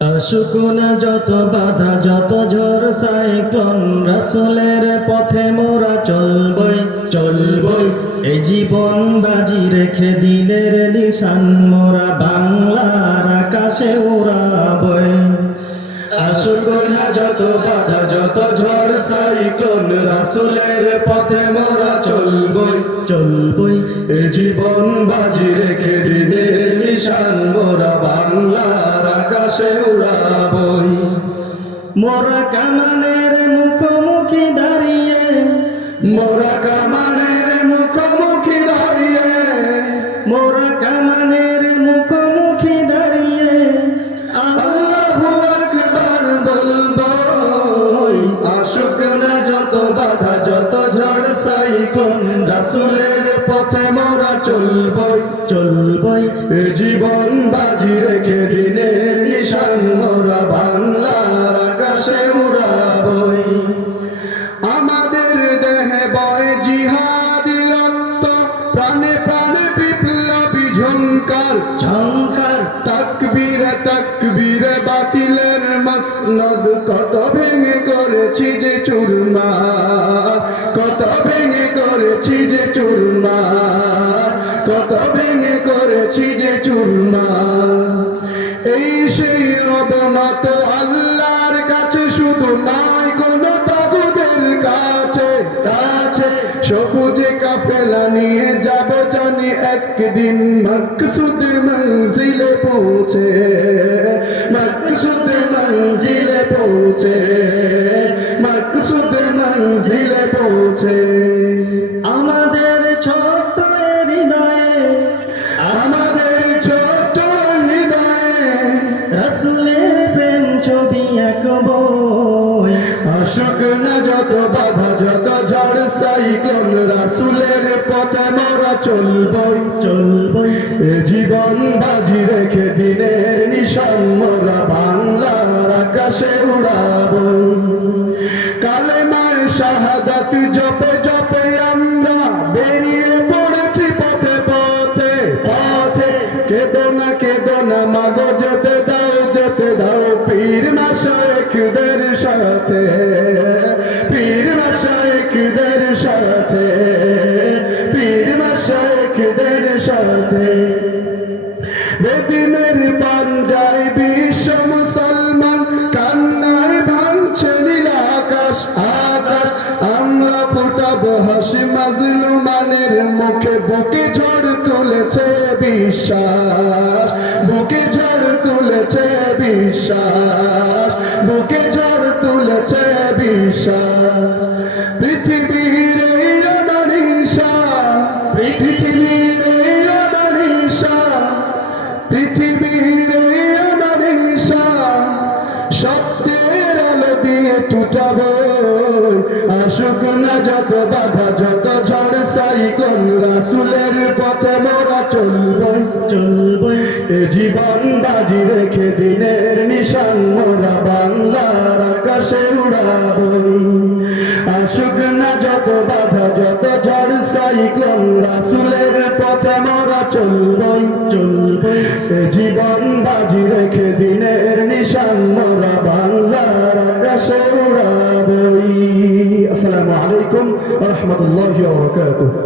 আসুক না যত বাধা যত ঝড় সাইক্লোন, রাসূলের পথে মোরা চলবই চলবই। এই জীবন বাজি রেখে দিনের নিশান মোরা বাংলার আকাশে উড়াবই। আসুক না যত বাধা যত ঝড় সাইক্লোন, রাসূলের পথে মোরা চলবই চলবই। এই জীবন বাজি রেখে দিনের নিশান মোরা বাংলার আকাশে উড়াবই। মোরা কামানের মুখোমুখি দাঁড়িয়ে, মোরা কামানের মুখোমুখি দাঁড়িয়ে, মোরা কামানের মুখোমুখি দাঁড়িয়ে আল্লাহু আকবার বলবো। আসুক না যত বাধা যত ঝড় সাইক্লোন, রাসূলের পথে মোরা চলবই চলবই। এ জীবন বাজি রেখে দিনের নিশান মোরা বাংলার আকাশে উড়াবই। আমাদের দেহে বয় জিহাদি রক্ত, প্রাণে প্রাণে বিপ্লবী ঝংকার ঝংকার। তাকবীরে তাকবীরে বাতিলের মসনদ কত ভেঙে করেছি যে চুরমার, কত ভেঙে করেছি যে চুরমার, কত ভেঙে করেছি যে চুরমার। এই সেই রবনত আল্লাহর কাছে, শুধু নয় কোন তাগুদের কাছে কাছে। সবুজে কাফেলা নিয়ে যাব জানি একদিন মকসুদ মঞ্জিলে পৌঁছে, মকসুদ মঞ্জিলে পৌঁছে, মকসুদ মঞ্জিলে পৌঁছে। আমাদের ছোট্ট হৃদয়ে, আমাদের ছোট্ট হৃদয়ে রাসূলের প্রেম ছবি আঁকবই। আসুক না যত বাধা যত ঝড় সাইক্লোন, রাসূলের পথে মোরা চলবই চলবই। এ জীবন বাজি রেখে দিনের নিশান মোরা বাংলার আকাশে উড়াবই। কালেমায়ে শাহাদাত জপে জপে আমরা বেরিয়ে পড়েছি পথে পথে পথে। কেঁদো না মাগো যেতে দাও পীর মাশায়েখদের সাথে, পীর মাশায়েখদের সাথে, পীর মাশায়েখদের সাথে। বেদিনের পাঞ্জায় বিশ্ব মুসলমান, কান্নায় ভাঙছে নীল আকাশ আকাশ। আমরা ফুটাবো হাসি মাজলুমানের মুখে, বুকে ঝড় তুলেছে বিশ্বাস, বুকে ঝড় তুলেছে বিশ্বাস, বুকে ঝড় তুলেছে বিশ্বাস। পৃথিবীর এই অমানিসা, পৃথিবীর এই অমানিসা, পৃথিবীর এই অমানিসা সত্যের আলো দিয়ে টুটাবো। আসুক না যত বাধা যত ঝড় সাইক্লোন, রাসূলের পথে মোরা চলবই চলবই। এ জীবন বাজি রেখে দিনের নিশান মোরা বাংলার আকাশে উড়াবই। আসুক না যত বাধা যত ঝড় সাইক্লোন, রাসূলের পথে মোরা চলবই চলবই। এ জীবন বাজি রেখে দিনের নিশান মোরা বাংলার আকাশে উড়াবই। আসসালামু আলাইকুম ওয়া রাহমাতুল্লাহি ওয়া বারাকাতুহু।